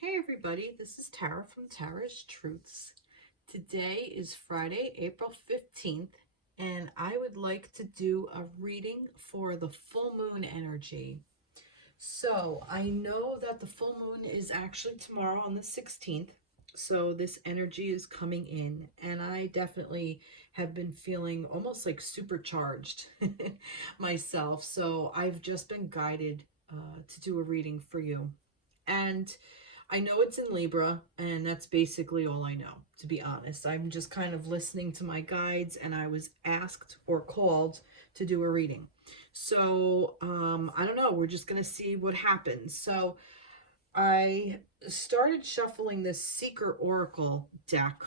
Hey everybody, this is Tara from Tara's Truths. Today is Friday, April 15th, and I would like to do a reading for the full moon energy. So I know that the full moon is actually tomorrow on the 16th, so this energy is coming in, and I definitely have been feeling almost like supercharged myself. So I've just been guided to do a reading for you. And I know it's in Libra, and that's basically all I know, to be honest. I'm just kind of listening to my guides, and I was asked or called to do a reading. So, I don't know. We're just going to see what happens. So, I started shuffling this Seeker Oracle deck,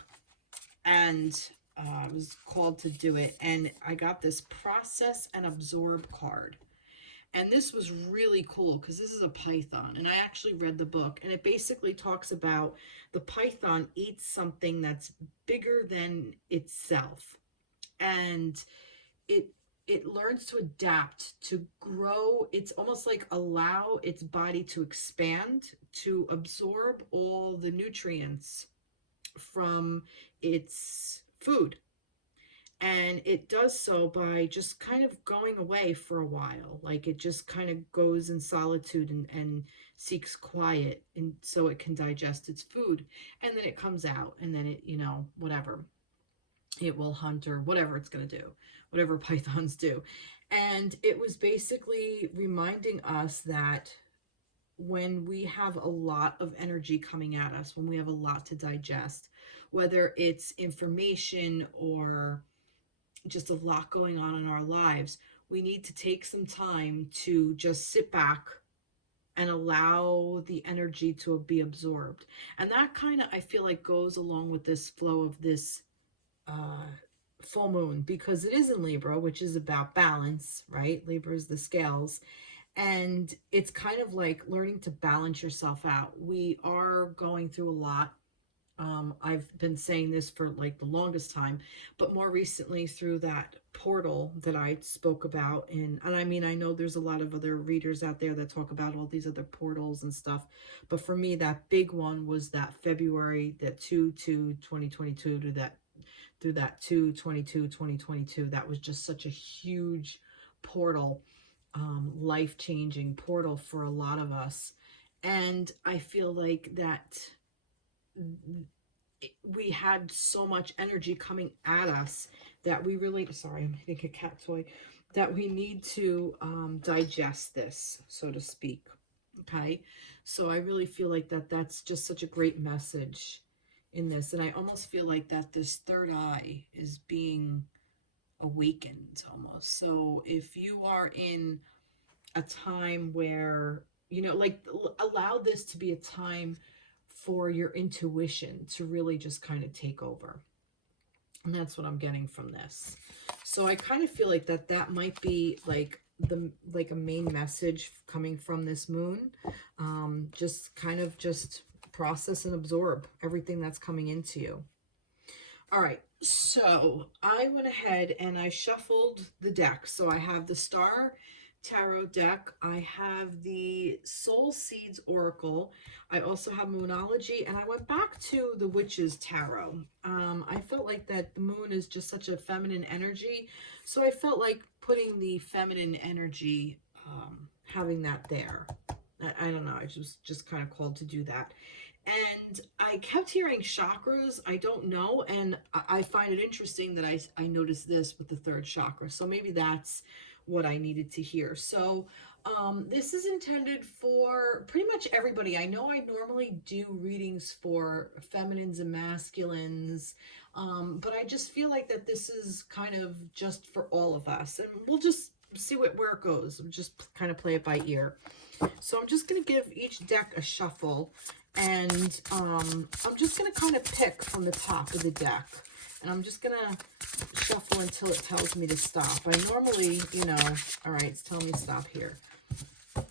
and I was called to do it, and I got this Process and Absorb card. And this was really cool because this is a python, and I actually read the book, and it basically talks about the python eats something that's bigger than itself, and it learns to adapt, to grow. It's almost like allow its body to expand, to absorb all the nutrients from its food. And it does so by just kind of going away for a while. Like it just kind of goes in solitude and seeks quiet, and so it can digest its food. And then it comes out, and then it, whatever. It will hunt or whatever it's going to do, whatever pythons do. And it was basically reminding us that when we have a lot of energy coming at us, when we have a lot to digest, whether it's information or just a lot going on in our lives, we need to take some time to just sit back and allow the energy to be absorbed. And that kind of, I feel like, goes along with this flow of this full moon, because it is in Libra, which is about balance, right? Libra is the scales. And it's kind of like learning to balance yourself out. We are going through a lot. I've been saying this for like the longest time, but more recently through that portal that I spoke about. And I mean, I know there's a lot of other readers out there that talk about all these other portals and stuff. But for me, that big one was that February, that 2/2/2022 to that through that 2/22/2022. That was just such a huge portal, life-changing portal for a lot of us. And I feel like that we had so much energy coming at us that we really, sorry, I'm hitting a cat toy, that we need to digest this, so to speak. Okay, so I really feel like that's just such a great message in this. And I almost feel like that this third eye is being awakened almost. So if you are in a time where, like, allow this to be a time for your intuition to really just kind of take over. And that's what I'm getting from this. So I kind of feel like that might be like a main message coming from this moon. Just kind of just process and absorb everything that's coming into you. All right, so I went ahead and I shuffled the deck. So I have the Star Tarot deck. I have the Soul Seeds Oracle. I also have Moonology, and I went back to the Witch's Tarot. I felt like that the moon is just such a feminine energy, so I felt like putting the feminine energy, having that there. I don't know, I was just kind of called to do that. And I kept hearing chakras. I don't know, and I find it interesting that I noticed this with the third chakra, so maybe that's what I needed to hear. So this is intended for pretty much everybody. I know I normally do readings for feminines and masculines, but I just feel like that this is kind of just for all of us, and we'll just see where it goes. We'll just kind of play it by ear. So I'm just going to give each deck a shuffle, and I'm just going to kind of pick from the top of the deck. And I'm just going to shuffle until it tells me to stop. I normally, all right, it's telling me to stop here.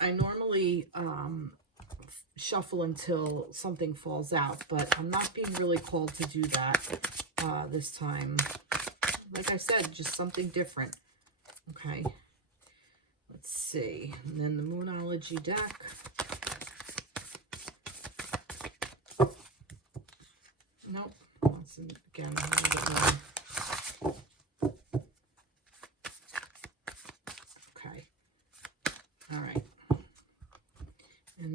I normally shuffle until something falls out, but I'm not being really called to do that this time. Like I said, just something different. Okay. Let's see. And then the Moonology deck.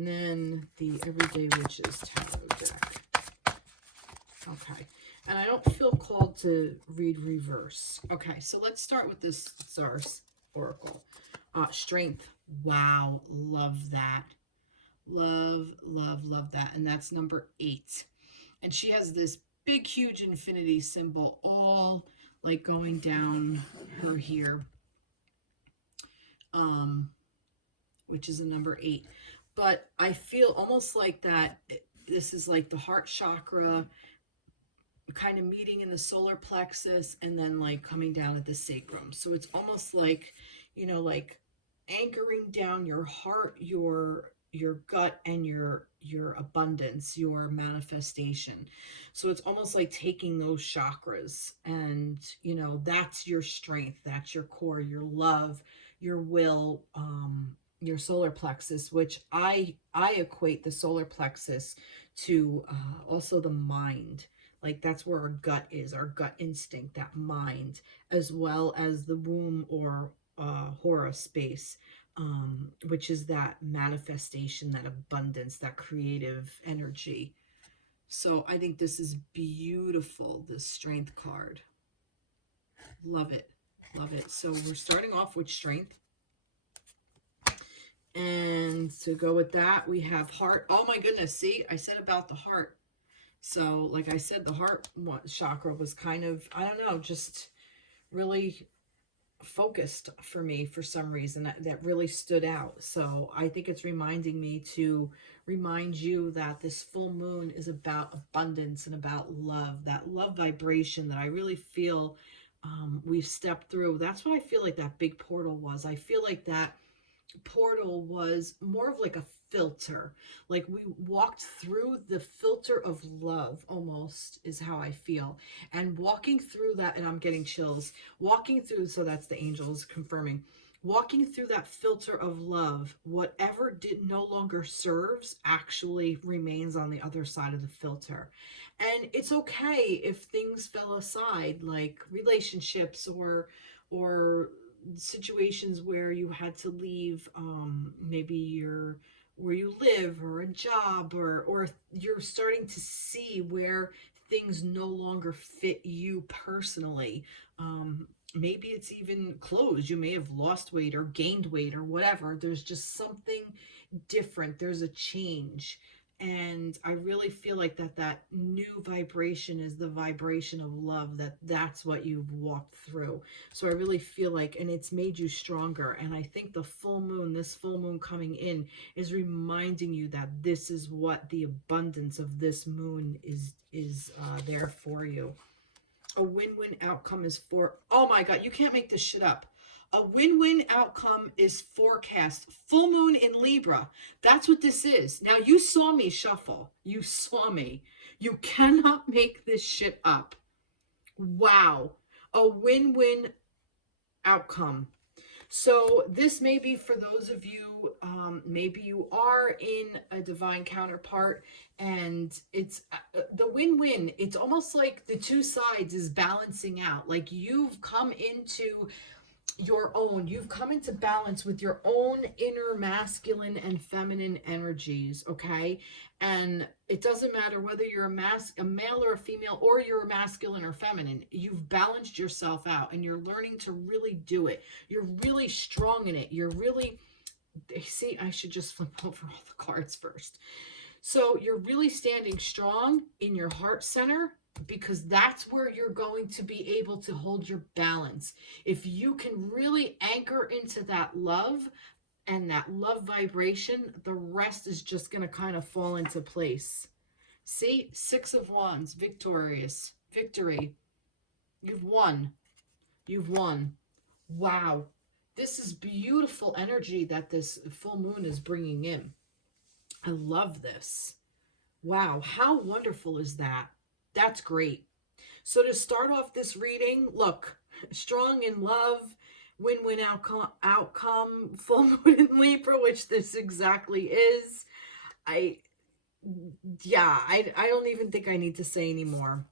And then the Everyday Witches Tarot deck. Okay. And I don't feel called to read reverse. Okay, so let's start with this Tsar's Oracle. Strength. Wow, love that. Love, love, love that. And that's number 8. And she has this big, huge infinity symbol all like going down her here, which is a number 8. But I feel almost like that this is like the heart chakra kind of meeting in the solar plexus and then like coming down at the sacrum. So it's almost like, you know, like anchoring down your heart, your gut, and your abundance, your manifestation. So it's almost like taking those chakras and, you know, that's your strength, that's your core, your love, your will, your solar plexus, which I equate the solar plexus to also the mind. Like that's where our gut is, our gut instinct, that mind, as well as the womb or hora space, which is that manifestation, that abundance, that creative energy. So I think this is beautiful, this strength card. Love it. Love it. So we're starting off with strength. And to go with that, we have heart. Oh my goodness. See, I said about the heart. So like I said, the heart chakra was kind of, I don't know, just really focused for me for some reason. That really stood out. So I think it's reminding me to remind you that this full moon is about abundance and about love, that love vibration that I really feel we've stepped through. That's what I feel like that big portal was. I feel like that portal was more of like a filter, like we walked through the filter of love, almost is how I feel. And walking through that, and I'm getting chills, walking through, so that's the angels confirming, walking through that filter of love, whatever did no longer serves actually remains on the other side of the filter. And it's okay if things fell aside, like relationships or situations where you had to leave maybe your where you live or a job, or you're starting to see where things no longer fit you personally. Maybe it's even clothes. You may have lost weight or gained weight or whatever. There's just something different. There's a change. And I really feel like that new vibration is the vibration of love, that's what you've walked through. So I really feel like, and it's made you stronger. And I think the full moon, this full moon coming in, is reminding you that this is what the abundance of this moon is there for you. A win-win outcome is for, oh my God, you can't make this shit up. A win-win outcome is forecast. Full moon in Libra. That's what this is. Now, you saw me shuffle. You saw me. You cannot make this shit up. Wow. A win-win outcome. So this may be for those of you, maybe you are in a divine counterpart, and it's the win-win. It's almost like the two sides is balancing out. Like you've come into your own, you've come into balance with your own inner masculine and feminine energies, okay? And it doesn't matter whether you're a male or a female, or you're a masculine or feminine. You've balanced yourself out, and you're learning to really do it. You're really strong in it. You're really, see, I should just flip over all the cards first. So you're really standing strong in your heart center, because that's where you're going to be able to hold your balance. If you can really anchor into that love and that love vibration, the rest is just going to kind of fall into place. See, 6 of Wands, victorious, victory. You've won. You've won. Wow. This is beautiful energy that this full moon is bringing in. I love this. Wow. How wonderful is that? That's great. So to start off this reading, look, strong in love, win-win outcome, full moon in Libra, which this exactly is. I don't even think I need to say anymore.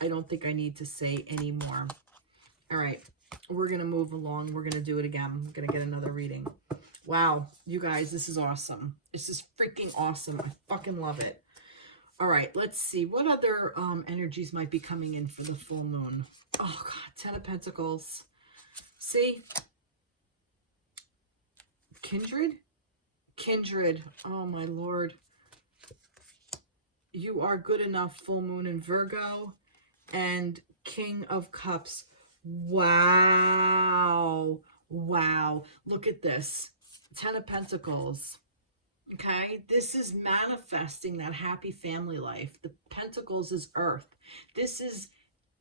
I don't think I need to say anymore. All right, we're going to move along. We're going to do it again. I'm going to get another reading. Wow, you guys, this is awesome. This is freaking awesome. I fucking love it. All right, let's see. What other energies might be coming in for the full moon? Oh, God, Ten of Pentacles. See? Kindred? Kindred. Oh, my Lord. You are good enough, full moon in Virgo. And King of Cups. Wow. Wow. Look at this. Ten of Pentacles. Okay, this is manifesting that happy family life. The Pentacles is earth. This is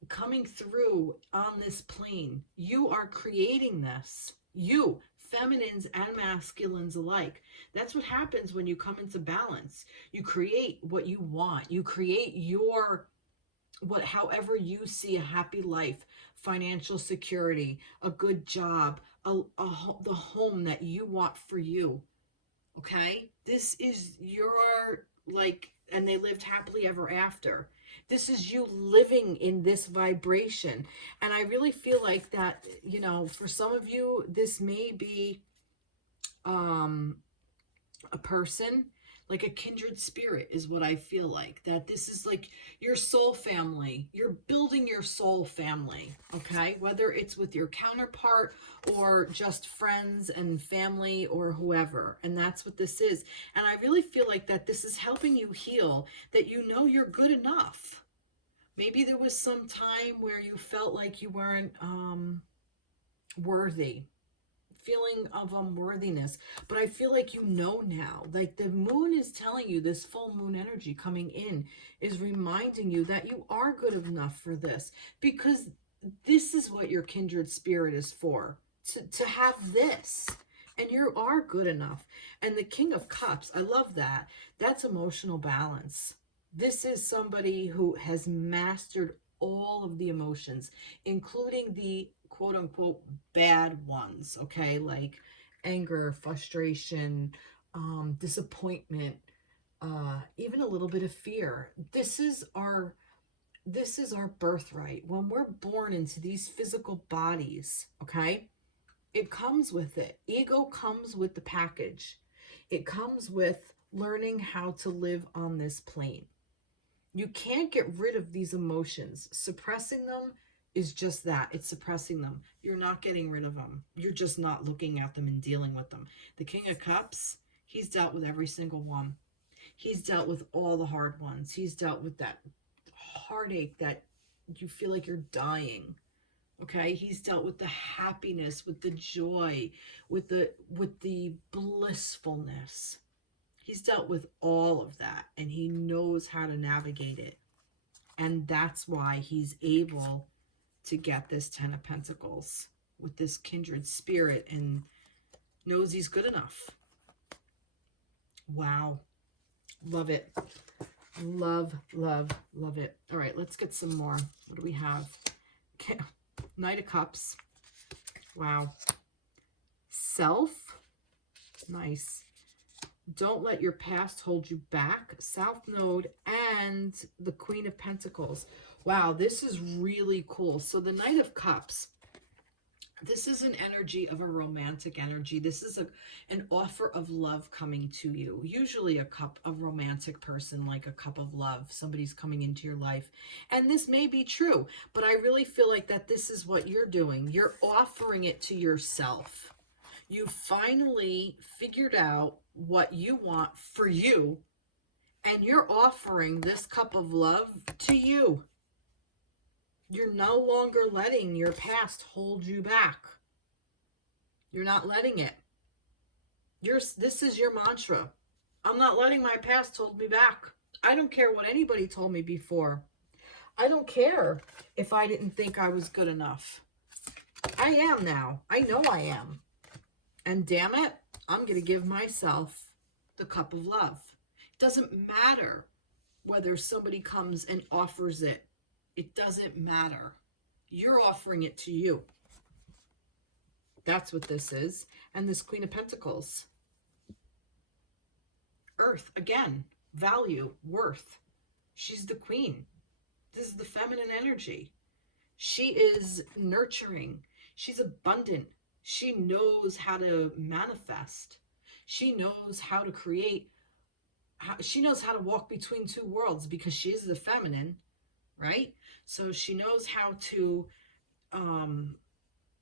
coming through on this plane. You are creating this. You, feminines and masculines alike. That's what happens when you come into balance. You create what you want. You create your, however you see a happy life, financial security, a good job, the home that you want for you. Okay, this is your, like, and they lived happily ever after. This is you living in this vibration. And I really feel like that, you know, for some of you, this may be a person, like a kindred spirit is what I feel like. That this is like your soul family. You're building your soul family, okay? Whether it's with your counterpart or just friends and family or whoever. And that's what this is. And I really feel like that this is helping you heal, that you know you're good enough. Maybe there was some time where you felt like you weren't worthy. Feeling of unworthiness, but I feel like you know now, like the moon is telling you, this full moon energy coming in is reminding you that you are good enough for this, because this is what your kindred spirit is for, to have this, and you are good enough. And the King of Cups, I love that. That's emotional balance. This is somebody who has mastered all of the emotions, including the quote-unquote bad ones, okay, like anger, frustration, disappointment, even a little bit of fear. This is our birthright. When we're born into these physical bodies, okay, it comes with it. Ego comes with the package. It comes with learning how to live on this plane. You can't get rid of these emotions. Suppressing them is just that. It's suppressing them. You're not getting rid of them. You're just not looking at them and dealing with them. The King of Cups, he's dealt with every single one. He's dealt with all the hard ones. He's dealt with that heartache that you feel like you're dying. Okay? He's dealt with the happiness, with the joy, with the blissfulness. He's dealt with all of that, and he knows how to navigate it. And that's why he's able to get this Ten of Pentacles with this kindred spirit and knows he's good enough. Wow. Love it. Love, love, love it. All right, let's get some more. What do we have? Okay. Knight of Cups. Wow. Self. Nice. Don't let your past hold you back. South Node and the Queen of Pentacles. Wow, this is really cool. So the Knight of Cups, this is an energy of a romantic energy. This is an offer of love coming to you. Usually a romantic person, like a cup of love. Somebody's coming into your life. And this may be true, but I really feel like that this is what you're doing. You're offering it to yourself. You finally figured out what you want for you, and you're offering this cup of love to you. You're no longer letting your past hold you back. You're not letting it. This is your mantra. I'm not letting my past hold me back. I don't care what anybody told me before. I don't care if I didn't think I was good enough. I am now. I know I am. And damn it, I'm going to give myself the cup of love. It doesn't matter whether somebody comes and offers it. It doesn't matter. You're offering it to you. That's what this is. And this Queen of Pentacles. Earth, again, value, worth. She's the queen. This is the feminine energy. She is nurturing. She's abundant. She knows how to manifest. She knows how to create. She knows how to walk between two worlds because she is the feminine, right? So she knows how to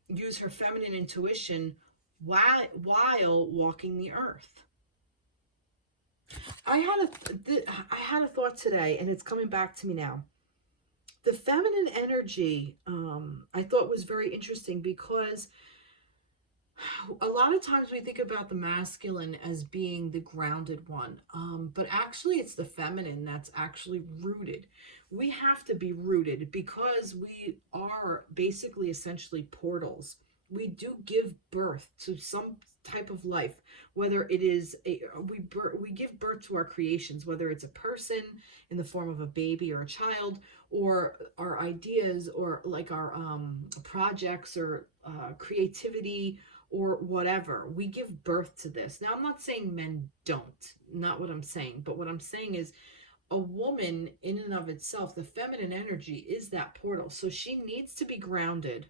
use her feminine intuition while walking the earth. I had a thought today, and it's coming back to me now. The feminine energy, I thought was very interesting because a lot of times we think about the masculine as being the grounded one, but actually it's the feminine that's actually rooted. We have to be rooted because we are basically essentially portals. We do give birth to some type of life, whether it is we give birth to our creations, whether it's a person in the form of a baby or a child, or our ideas, or like our projects, or creativity, or whatever. We give birth to this. Now, I'm not saying men don't, not what I'm saying, but what I'm saying is a woman in and of itself, the feminine energy is that portal. So she needs to be grounded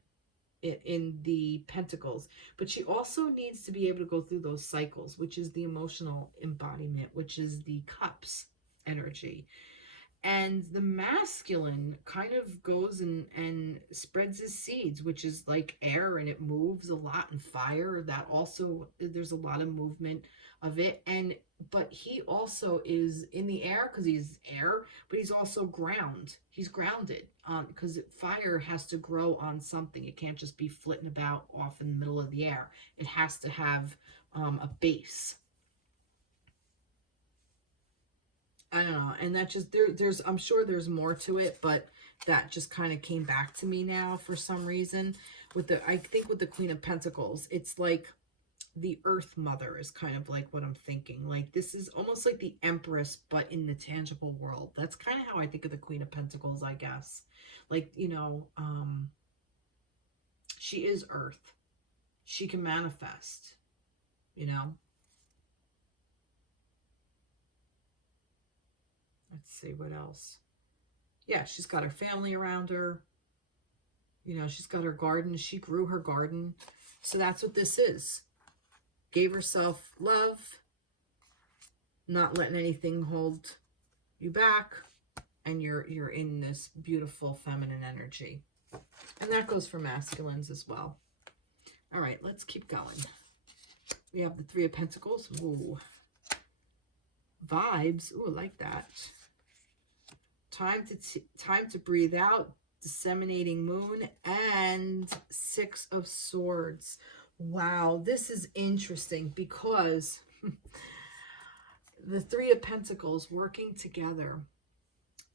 in the Pentacles, but she also needs to be able to go through those cycles, which is the emotional embodiment, which is the cups energy. And the masculine kind of goes and spreads his seeds, which is like air, and it moves a lot, and fire, that also, there's a lot of movement of it. But he also is in the air because he's air, but he's also he's grounded, because fire has to grow on something. It can't just be flitting about off in the middle of the air. It has to have a base. I don't know, and that just there's I'm sure there's more to it, but that just kind of came back to me now for some reason. I think with the Queen of Pentacles, it's like the Earth Mother is kind of like what I'm thinking. Like this is almost like the Empress, but in the tangible world. That's kind of how I think of the Queen of Pentacles, I guess. Like, you know, she is Earth. She can manifest, you know. Let's see what else. Yeah, she's got her family around her. You know, she's got her garden. She grew her garden. So that's what this is. Gave herself love. Not letting anything hold you back. And you're in this beautiful feminine energy. And that goes for masculines as well. All right, let's keep going. We have the Three of Pentacles. Ooh. Vibes. Ooh, I like that. Time to breathe out, disseminating moon, and Six of Swords. Wow, this is interesting because the Three of Pentacles working together,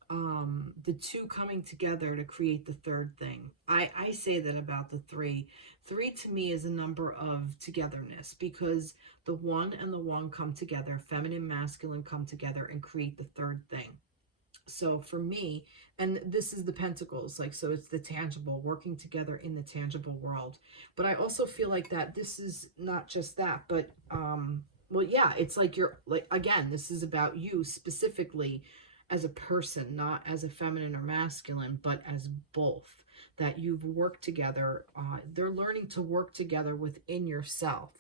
the two coming together to create the third thing. I say that about the three. Three to me is a number of togetherness, because the one and the one come together, feminine, masculine come together and create the third thing. So for me, and this is the Pentacles, like, so it's the tangible, working together in the tangible world. But I also feel like that this is not just that, but, well, yeah, it's like you're, like, again, this is about you specifically as a person, not as a feminine or masculine, but as both, that you've worked together. They're learning to work together within yourself.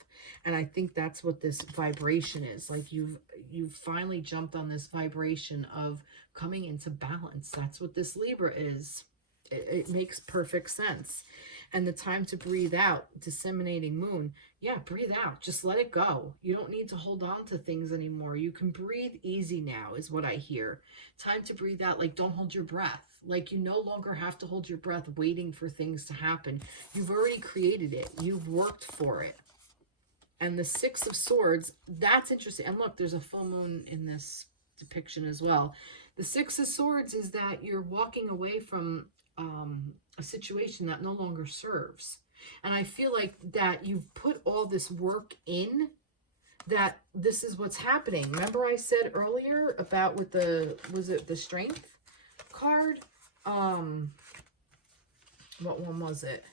And I think that's what this vibration is. Like you've finally jumped on this vibration of coming into balance. That's what this Libra is. It makes perfect sense. And the time to breathe out, disseminating moon. Yeah, breathe out. Just let it go. You don't need to hold on to things anymore. You can breathe easy now, is what I hear. Time to breathe out. Like, don't hold your breath. Like, you no longer have to hold your breath waiting for things to happen. You've already created it. You've worked for it. And the Six of Swords, that's interesting. And look, there's a full moon in this depiction as well. The Six of Swords is that you're walking away from a situation that no longer serves. And I feel like that you've put all this work in, that this is what's happening. Remember I said earlier about with the, was it the Strength card? What one was it?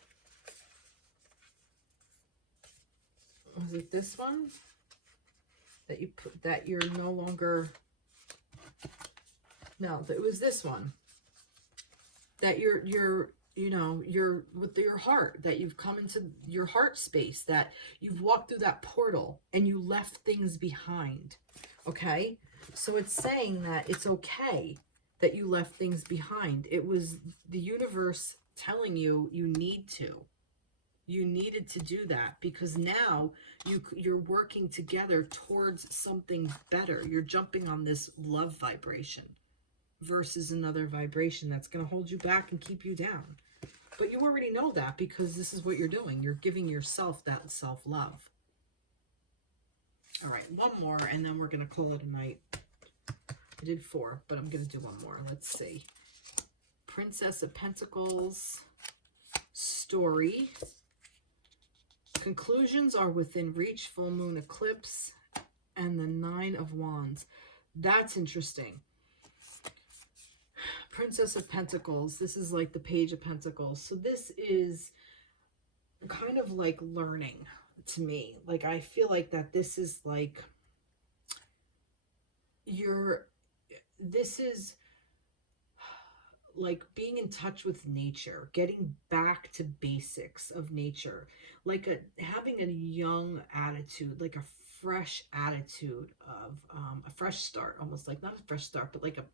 Was it this one? That you put, that you're no longer, no, it was this one. That you're you know, with your heart, that you've come into your heart space, that you've walked through that portal and you left things behind. Okay? So it's saying that it's okay that you left things behind. It was the universe telling you you need to. You needed to do that because now you're working together towards something better. You're jumping on this love vibration versus another vibration that's going to hold you back and keep you down. But you already know that because this is what you're doing. You're giving yourself that self-love. All right, one more, and then we're going to call it a night. I did 4, but I'm going to do one more. Let's see. Princess of Pentacles story. Conclusions are within reach, full moon eclipse, and the 9 of Wands. That's interesting. Princess of Pentacles. This is like the Page of Pentacles. So this is kind of like learning to me. Like, I feel like that this is like this is like being in touch with nature, getting back to basics of nature, like having a young attitude, like a fresh attitude of a fresh start, almost like not a fresh start, but like a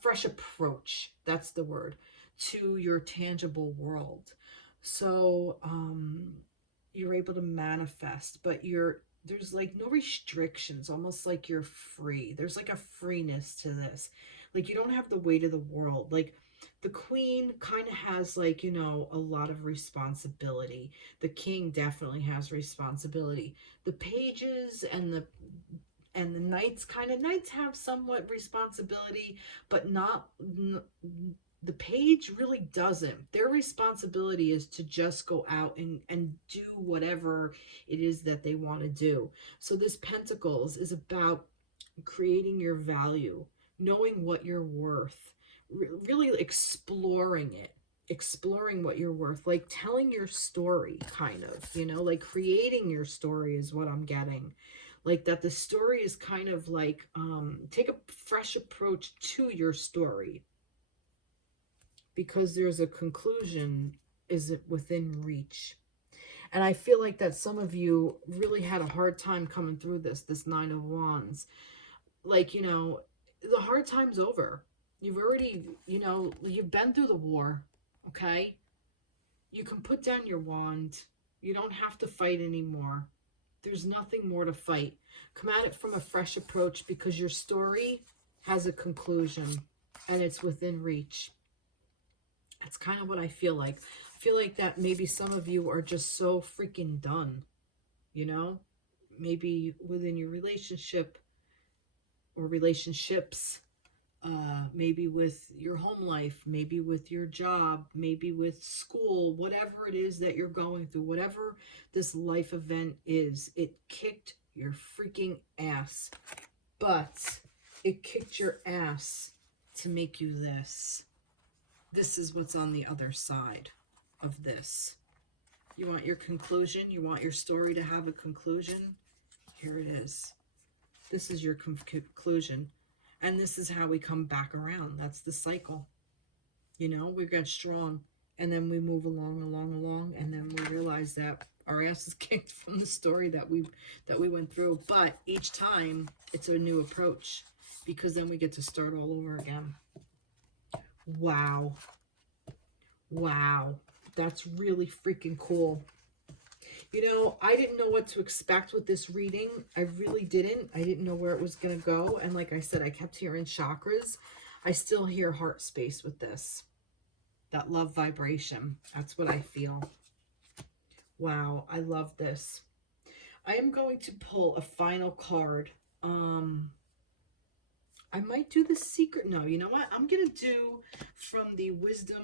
fresh approach. That's the word, to your tangible world. So you're able to manifest, but there's like no restrictions, almost like you're free. There's like a freeness to this. Like, you don't have the weight of the world. Like, the Queen kind of has, like, you know, a lot of responsibility. The King definitely has responsibility. The Pages and the Knights Knights have somewhat responsibility, but not. The Page really doesn't. Their responsibility is to just go out and do whatever it is that they want to do. So this Pentacles is about creating your value, knowing what you're worth, really exploring it, exploring what you're worth, like telling your story, kind of, you know, like creating your story is what I'm getting. Like, that the story is kind of like, take a fresh approach to your story, because there's a conclusion is it within reach. And I feel like that some of you really had a hard time coming through this 9 of Wands. Like, you know, the hard time's over. You've already, you know, you've been through the war, okay? You can put down your wand. You don't have to fight anymore. There's nothing more to fight. Come at it from a fresh approach, because your story has a conclusion and it's within reach. That's kind of what I feel like. I feel like that maybe some of you are just so freaking done, you know? Maybe within your relationship or relationships, maybe with your home life, maybe with your job, maybe with school, whatever it is that you're going through, whatever this life event is, it kicked your freaking ass. But it kicked your ass to make you this. This is what's on the other side of this. You want your conclusion? You want your story to have a conclusion? Here it is. This is your conclusion. And this is how we come back around. That's the cycle. You know, we get strong, and then we move along, and then we realize that our ass is kicked from the story that we went through. But each time, it's a new approach, because then we get to start all over again. Wow. Wow. That's really freaking cool. You know, I didn't know what to expect with this reading. I really didn't. I didn't know where it was going to go. And like I said, I kept hearing chakras. I still hear heart space with this. That love vibration. That's what I feel. Wow. I love this. I am going to pull a final card. I might do the secret. No, you know what? I'm going to do from the wisdom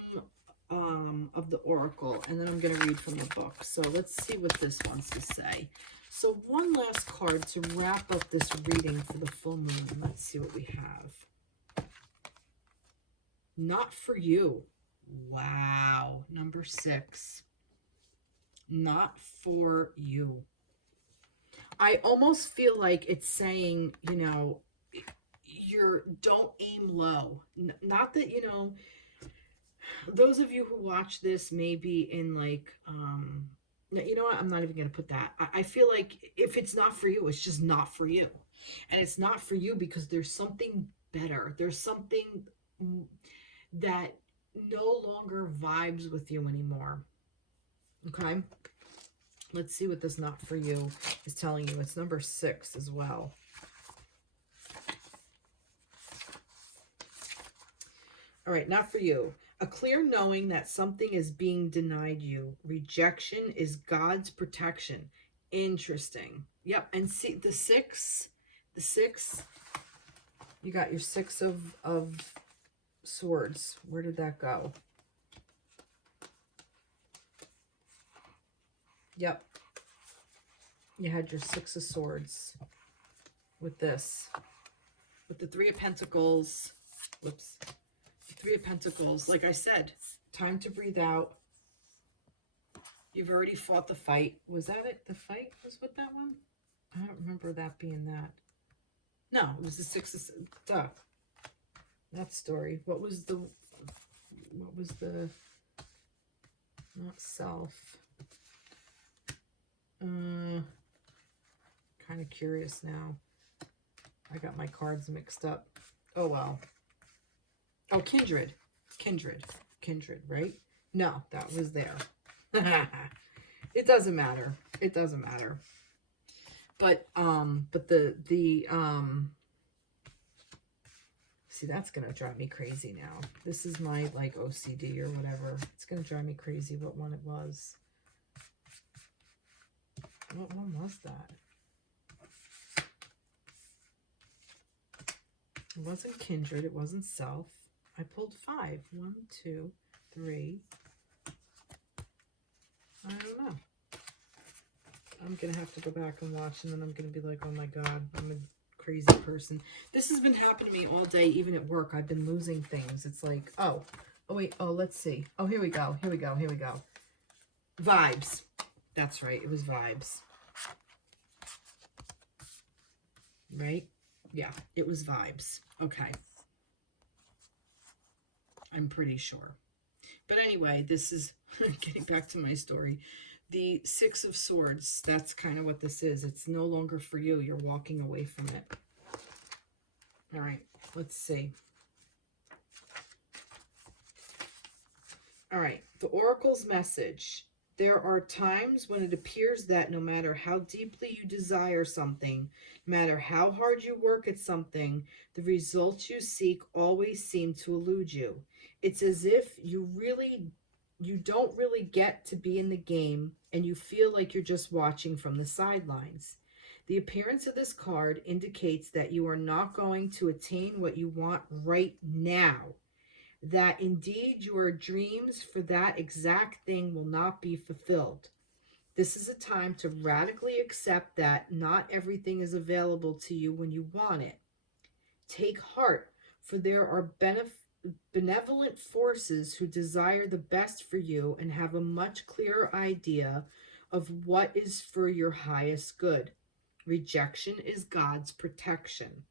of the Oracle, and then I'm going to read from the book. So let's see what this wants to say. So one last card to wrap up this reading for the full moon. Let's see what we have. Not for you. Wow. Number 6. Not for you. I almost feel like it's saying, you know, don't aim low. Not that, those of you who watch this may be in like, you know what? I'm not even going to put that. I feel like if it's not for you, it's just not for you. And it's not for you because there's something better. There's something that no longer vibes with you anymore. Okay? Let's see what this not for you is telling you. It's number 6 as well. All right, not for you. A clear knowing that something is being denied you. Rejection is God's protection. Interesting. Yep, and see the 6, you got your 6 of swords. Where did that go? Yep. You had your 6 of swords with this. With the 3 of Pentacles. Whoops. The 3 of Pentacles. Like I said, time to breathe out. You've already fought the fight. Was that it? The fight was with that one? I don't remember that being that. No, it was the 6 of... Duh. That story. What was the... Not self. Kind of curious now. I got my cards mixed up. Oh, well. Oh, kindred, right? No, that was there. It doesn't matter. It doesn't matter. But see, that's going to drive me crazy now. This is my, like, OCD or whatever. It's going to drive me crazy what one it was. What one was that? It wasn't kindred. It wasn't self. I pulled 5. 1, 2, 3. I don't know. I'm going to have to go back and watch, and then I'm going to be like, oh my God, I'm a crazy person. This has been happening to me all day, even at work. I've been losing things. It's like, oh wait, let's see. Oh, here we go. Vibes. That's right. It was vibes. Right? Yeah, it was vibes. Okay. I'm pretty sure. But anyway, this is getting back to my story. The 6 of Swords, that's kind of what this is. It's no longer for you. You're walking away from it. All right, let's see. All right, the Oracle's message. There are times when it appears that no matter how deeply you desire something, no matter how hard you work at something, the results you seek always seem to elude you. It's as if you don't really get to be in the game and you feel like you're just watching from the sidelines. The appearance of this card indicates that you are not going to attain what you want right now. That indeed your dreams for that exact thing will not be fulfilled. This is a time to radically accept that not everything is available to you when you want it. Take heart, for there are benevolent forces who desire the best for you and have a much clearer idea of what is for your highest good. Rejection is God's protection.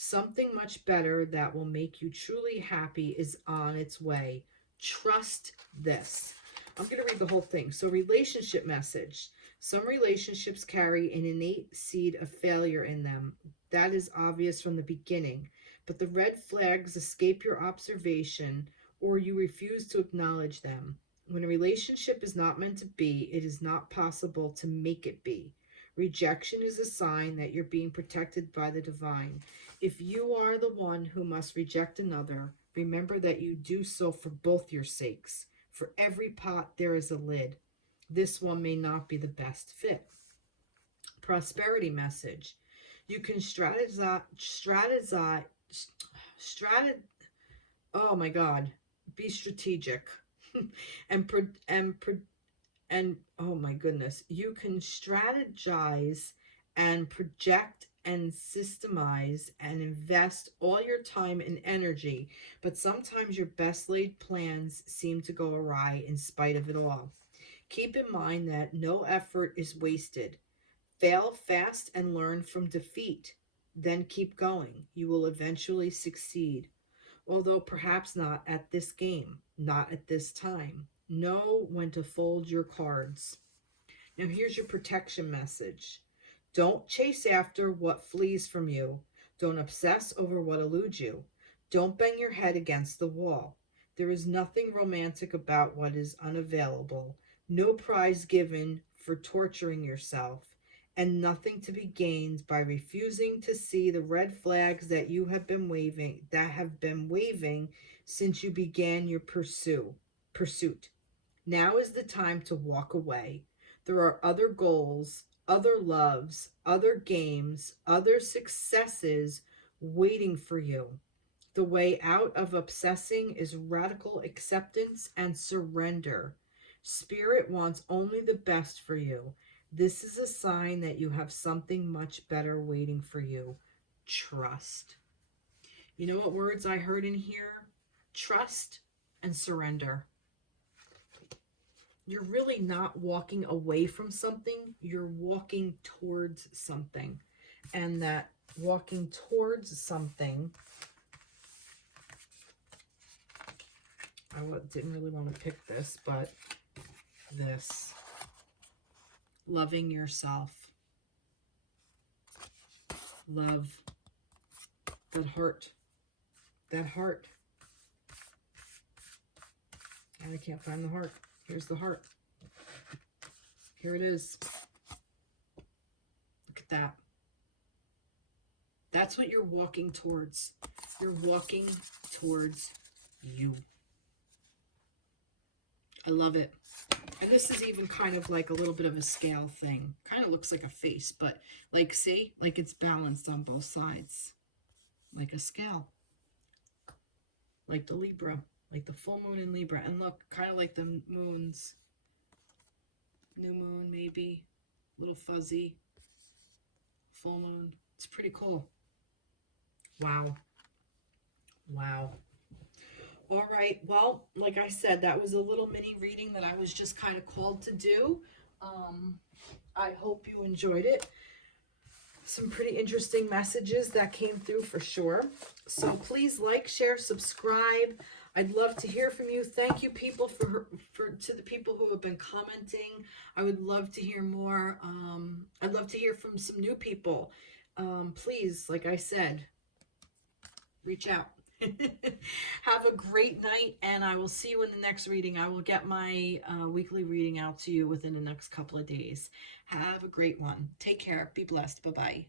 Something much better that will make you truly happy is on its way. Trust this. I'm going to read the whole thing. So, relationship message. Some relationships carry an innate seed of failure in them. That is obvious from the beginning. But the red flags escape your observation or you refuse to acknowledge them. When a relationship is not meant to be, it is not possible to make it be. Rejection is a sign that you're being protected by the divine. If you are the one who must reject another, remember that you do so for both your sakes. For every pot, there is a lid. This one may not be the best fit. Prosperity message. You can oh my God, be strategic. and oh my goodness, you can strategize and project and systemize and invest all your time and energy, but sometimes your best laid plans seem to go awry in spite of it all. Keep in mind that no effort is wasted. Fail fast and learn from defeat. Then keep going. You will eventually succeed. Although perhaps not at this game, not at this time. Know when to fold your cards. Now here's your protection message. Don't chase after what flees from you. Don't obsess over what eludes you. Don't bang your head against the wall. There is nothing romantic about what is unavailable. No prize given for torturing yourself, and nothing to be gained by refusing to see the red flags that you have been waving since you began your pursuit. Now is the time to walk away. There are other goals, other loves, other games, other successes waiting for you. The way out of obsessing is radical acceptance and surrender. Spirit wants only the best for you. This is a sign that you have something much better waiting for you. Trust. You know what words I heard in here? Trust and surrender. You're really not walking away from something. You're walking towards something. And that walking towards something, I didn't really want to pick this, but this. Loving yourself. Love. That heart. That heart. And I can't find the heart. Here's the heart. Here it is. Look at that. That's what you're walking towards. You're walking towards you. I love it. And this is even kind of like a little bit of a scale thing. Kind of looks like a face, but like, see? Like it's balanced on both sides. Like a scale. Like the Libra. Like the full moon in Libra. And look, kind of like the moons. New moon, maybe. A little fuzzy. Full moon. It's pretty cool. Wow. Wow. All right. Well, like I said, that was a little mini reading that I was just kind of called to do. I hope you enjoyed it. Some pretty interesting messages that came through for sure. So please like, share, subscribe. I'd love to hear from you. Thank you, people, to the people who have been commenting. I would love to hear more. I'd love to hear from some new people. Please, like I said, reach out. Have a great night, and I will see you in the next reading. I will get my weekly reading out to you within the next couple of days. Have a great one. Take care. Be blessed. Bye-bye.